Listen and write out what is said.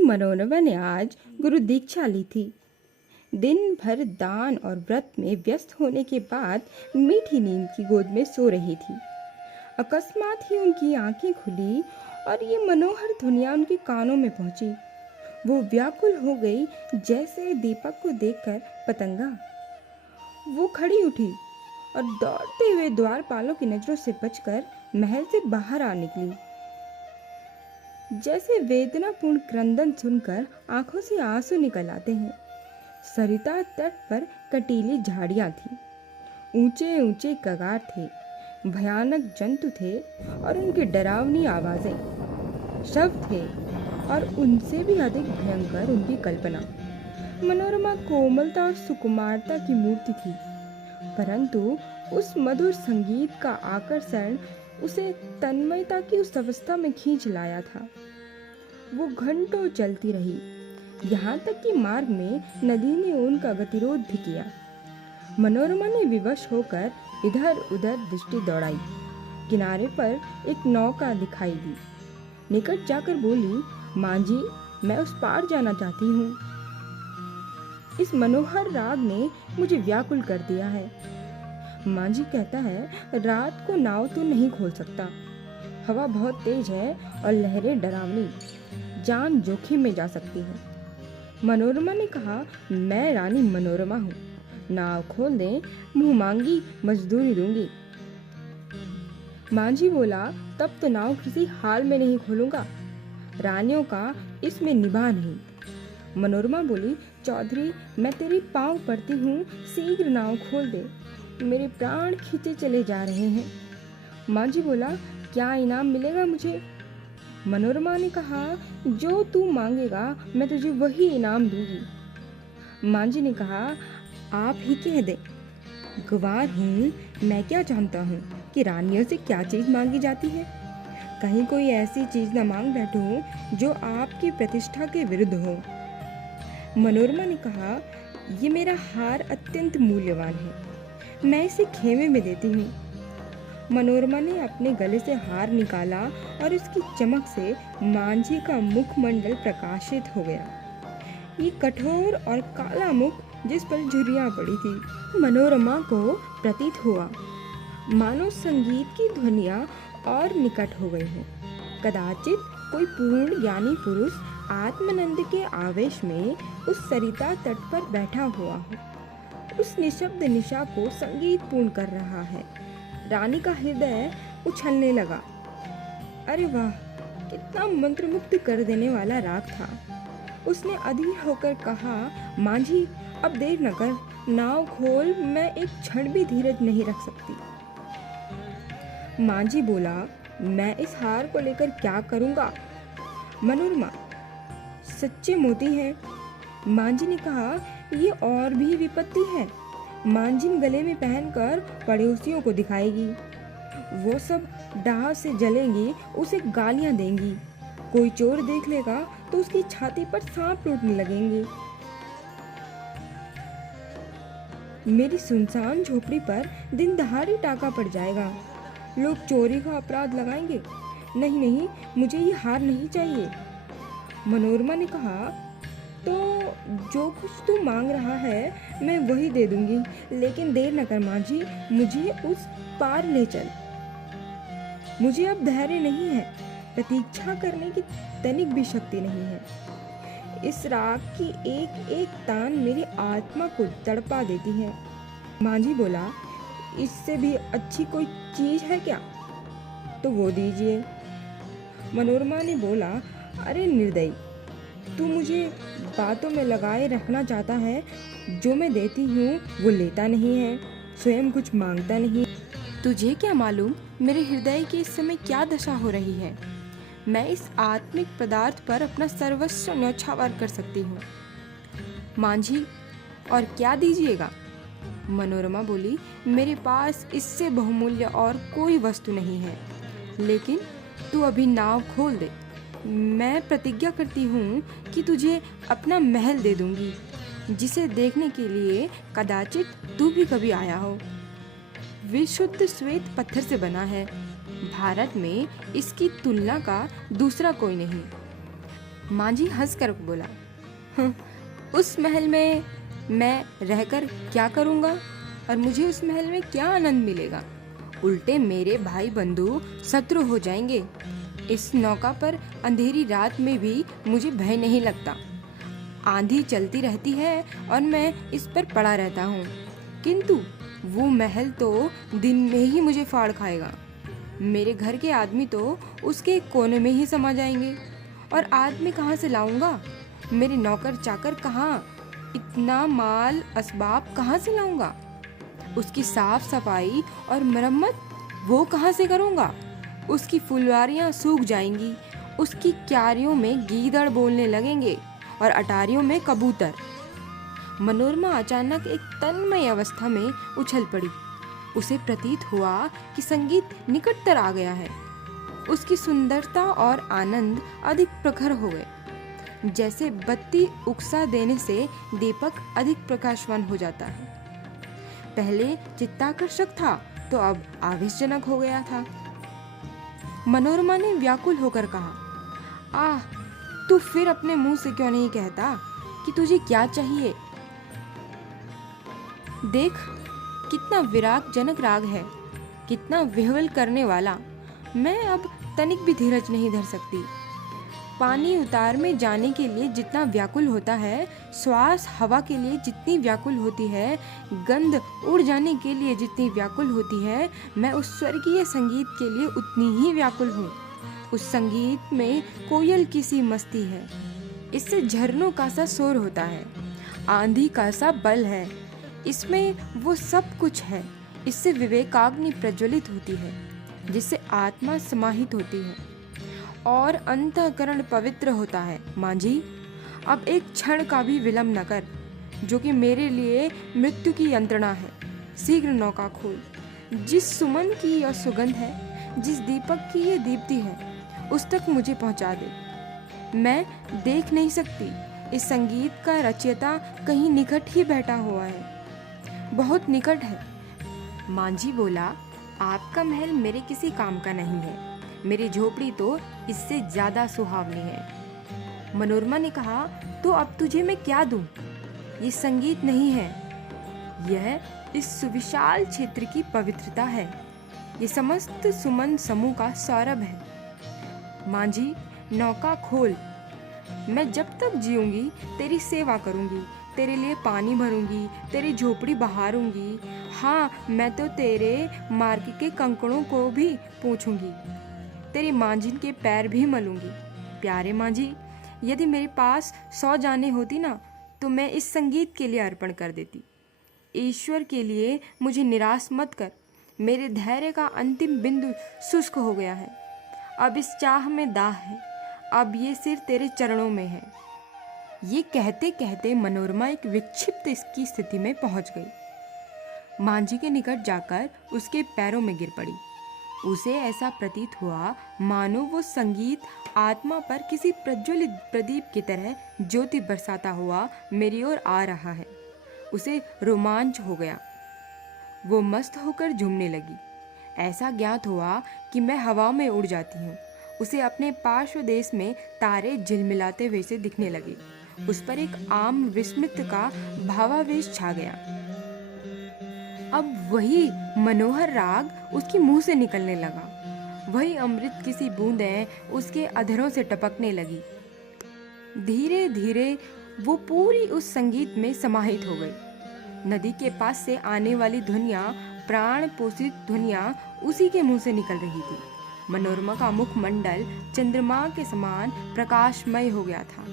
मनोरमा ने आज गुरु दीक्षा ली थी। दिन भर दान और व्रत में व्यस्त होने के बाद मीठी नींद की गोद में सो रही थी। अकस्मात ही उनकी आंखें खुली और ये मनोहर धुनिया उनके कानों में पहुंची। वो व्याकुल हो गई जैसे दीपक को देखकर पतंगा। वो खड़ी उठी और दौड़ते हुए द्वारपालों की नजरों से बचकर महल से बाहर आ निकली। जैसे वेदनापूर्ण क्रंदन सुनकर आंखों से आंसू निकल आते हैं। सरिता तट पर कटीली झाड़ियां थीं, ऊंचे ऊंचे कगार थे, भयानक जंतु थे और उनकी डरावनी आवाजें, शब्द थे और उनसे भी अधिक भयंकर उनकी कल्पना। मनोरमा कोमलता और सुकुमारता की मूर्ति थी, परंतु उस मधुर संगीत का आकर्षण उसे तन्मयता की उस अवस्था में खींच लाया था। वो घंटों चलती रही, यहाँ तक कि मार्ग में नदी ने उनका गतिरोध भी किया। मनोरमा ने विवश होकर इधर उधर दृष्टि दौड़ाई। किनारे पर एक नौका दिखाई दी। निकट जाकर बोली, माँ जी, मैं उस पार जाना चाहती हूँ। इस मनोहर राग ने मुझे व्याकुल कर दिया है। माँ जी कहता है, रात को नाव तो नहीं खोल सकता, हवा बहुत तेज है और लहरें डरावनी, जान जोखिम में जा सकती है। मनोरमा ने कहा, मैं रानी मनोरमा हूँ, नाव खोल दें, मुंह मांगी मजदूरी दूंगी। मांझी बोला, तब तो नाव किसी हाल में नहीं खोलूंगा, रानियों का इसमें निभा नहीं। मनोरमा बोली, चौधरी, मैं तेरी पांव पड़ती हूँ, शीघ्र नाव खोल दे, मेरे प्राण खींचे चले जा रहे हैं। मांझी बोला, क्या इनाम मिलेगा मुझे? मनोरमा ने कहा, जो तू मांगेगा मैं तुझे वही इनाम दूंगी। मांझी ने कहा, आप ही कह दे, गवार हूँ, मैं क्या जानता हूँ कि रानियों से क्या चीज मांगी जाती है। कहीं कोई ऐसी चीज न मांग बैठूं जो आपकी प्रतिष्ठा के विरुद्ध हो। मनोरमा ने कहा, ये मेरा हार अत्यंत मूल्यवान है, मैं इसे खेमे में देती हूँ। मनोरमा ने अपने गले से हार निकाला और उसकी चमक से मांझी का मुखमंडल प्रकाशित हो गया। ये कठोर और काला मुख जिस पर झुर्रियां पड़ी थी। मनोरमा को प्रतीत हुआ मानो संगीत की ध्वनियां और निकट हो गई हो। कदाचित कोई पूर्ण ज्ञानी पुरुष आत्मानंद के आवेश में उस सरिता तट पर बैठा हुआ हो, उस निशब्द निशा को संगीत पूर्ण कर रहा है। रानी का हृदय उछलने लगा। अरे वाह, कितना मंत्रमुग्ध कर देने वाला राग था। उसने अधीर होकर कहा, मांझी, अब देर न कर, नाव खोल, मैं एक क्षण भी धीरज नहीं रख सकती। मांझी बोला, मैं इस हार को लेकर क्या करूंगा? मनोरमा, सच्चे मोती हैं। मांझी ने कहा, ये और भी विपत्ति है। मांझिन गले में पहनकर पड़ोसियों को दिखाएगी, वो सब डाह से जलेंगी, उसे गालियां देंगी। कोई चोर देख लेगा तो उसकी छाती पर सांप लूटने लगेंगे। मेरी सुनसान झोपड़ी पर दिन दहाड़े टाका पड़ जाएगा, लोग चोरी का अपराध लगाएंगे। नहीं नहीं, मुझे ये हार नहीं चाहिए। मनोरमा ने कहा, तो जो कुछ तू मांग रहा है मैं वही दे दूंगी, लेकिन देर न कर मांझी, मुझे उस पार ले चल। मुझे अब धैर्य नहीं है, प्रतीक्षा करने की तनिक भी शक्ति नहीं है। इस राग की एक एक तान मेरी आत्मा को तड़पा देती है। मांझी बोला, इससे भी अच्छी कोई चीज है क्या? तो वो दीजिए। मनोरमा ने बोला, अरे निर्दयी, तू मुझे बातों में लगाए रखना चाहता है। जो मैं देती हूँ वो लेता नहीं है, स्वयं कुछ मांगता नहीं। तुझे क्या मालूम मेरे हृदय की इस समय क्या दशा हो रही है। मैं इस आत्मिक पदार्थ पर अपना सर्वस्व न्यौछावर कर सकती हूँ। मांझी, और क्या दीजिएगा? मनोरमा बोली, मेरे पास इससे बहुमूल्य और कोई वस्तु नहीं है, लेकिन तू अभी नाव खोल दे। मैं प्रतिज्ञा करती हूँ कि तुझे अपना महल दे दूंगी, जिसे देखने के लिए कदाचित तू भी कभी आया हो। विशुद्ध श्वेत पत्थर से बना है, भारत में इसकी तुलना का दूसरा कोई नहीं। मांझी हंसकर बोला, "हं, उस महल में मैं रहकर क्या करूँगा और मुझे उस महल में क्या आनंद मिलेगा? उल्टे मेरे भाई बंधु शत्रु हो जाएंगे। इस नौका पर अंधेरी रात में भी मुझे भय नहीं लगता। आंधी चलती रहती है और मैं इस पर पड़ा रहता हूँ, किंतु वो महल तो दिन में ही मुझे फाड़ खाएगा। मेरे घर के आदमी तो उसके एक कोने में ही समा जाएंगे और आदमी कहाँ से लाऊंगा? मेरे नौकर चाकर कहाँ? इतना माल असबाब कहाँ से लाऊंगा? उसकी साफ सफाई और मरम्मत वो कहाँ से करूँगा? उसकी फुलवारियाँ सूख जाएंगी, उसकी क्यारियों में गीदड़ बोलने लगेंगे और अटारियों में कबूतर। मनोरमा अचानक एक तन्मय अवस्था में उछल पड़ी। उसे प्रतीत हुआ कि संगीत निकटतर आ गया है। उसकी सुंदरता और आनंद अधिक प्रखर हो गए, जैसे बत्ती उकसा देने से दीपक अधिक प्रकाशवान हो जाता है। पहले चित्ताकर्षक था तो अब आवेशजनक हो गया था। मनोरमा ने व्याकुल होकर कहा, आह, तू फिर अपने मुंह से क्यों नहीं कहता कि तुझे क्या चाहिए? देख, कितना विरागजनक राग है, कितना विह्वल करने वाला। मैं अब तनिक भी धीरज नहीं धर सकती। पानी उतार में जाने के लिए जितना व्याकुल होता है, श्वास हवा के लिए जितनी व्याकुल होती है, गंध उड़ जाने के लिए जितनी व्याकुल होती है, मैं उस स्वर्गीय संगीत के लिए उतनी ही व्याकुल हूँ। उस संगीत में कोयल की सी मस्ती है, इससे झरनों का सा शोर होता है, आंधी का सा बल है, इसमें वो सब कुछ है। इससे विवेकाग्नि प्रज्वलित होती है, जिससे आत्मा समाहित होती है और अंतःकरण पवित्र होता है। मांझी, अब एक क्षण का भी विलंब न कर, जो कि मेरे लिए मृत्यु की यंत्रणा है। शीघ्र नौका खोल। जिस सुमन की यह सुगंध है, जिस दीपक की ये दीप्ति है, उस तक मुझे पहुंचा दे। मैं देख नहीं सकती, इस संगीत का रचयिता कहीं निकट ही बैठा हुआ है, बहुत निकट है। मांझी बोला, आपका महल मेरे किसी काम का नहीं है, मेरी झोपड़ी तो इससे ज्यादा सुहावनी है। मनोरमा ने कहा, तो अब तुझे मैं क्या दूं? ये संगीत नहीं है, यह इस सुविशाल क्षेत्र की पवित्रता है, ये समस्त सुमन समूह का सौरभ है। मांझी, नौका खोल। मैं जब तक जीऊंगी तेरी सेवा करूंगी, तेरे लिए पानी भरूंगी, तेरी झोपड़ी बहारूंगी। हाँ, मैं तो तेरे मार्ग के कंकड़ों को भी पूछूंगी, तेरी मांझिन के पैर भी मलूंगी। प्यारे मांझी, यदि मेरे पास 100 जानें होती ना, तो मैं इस संगीत के लिए अर्पण कर देती। ईश्वर के लिए मुझे निराश मत कर। मेरे धैर्य का अंतिम बिंदु शुष्क हो गया है। अब इस चाह में दाह है, अब ये सिर तेरे चरणों में है। ये कहते कहते मनोरमा एक विक्षिप्त की स्थिति में पहुंच गई। मांझी के निकट जाकर उसके पैरों में गिर पड़ी। उसे ऐसा प्रतीत हुआ मानो वो संगीत आत्मा पर किसी प्रज्वलित प्रदीप की तरह ज्योति बरसाता हुआ मेरी ओर आ रहा है। उसे रोमांच हो गया, वो मस्त होकर झूमने लगी। ऐसा ज्ञात हुआ कि मैं हवा में उड़ जाती हूँ। उसे अपने पार्श्व देश में तारे झिलमिलाते हुए से दिखने लगे। उस पर एक आम विस्मित का भावावेश छा गया। अब वही मनोहर राग उसके मुंह से निकलने लगा, वही अमृत की सी बूंदें उसके अधरों से टपकने लगी। धीरे धीरे वो पूरी उस संगीत में समाहित हो गई। नदी के पास से आने वाली ध्वनियाँ, प्राण पोषित ध्वनियाँ उसी के मुंह से निकल रही थी। मनोरमा का मुखमंडल चंद्रमा के समान प्रकाशमय हो गया था।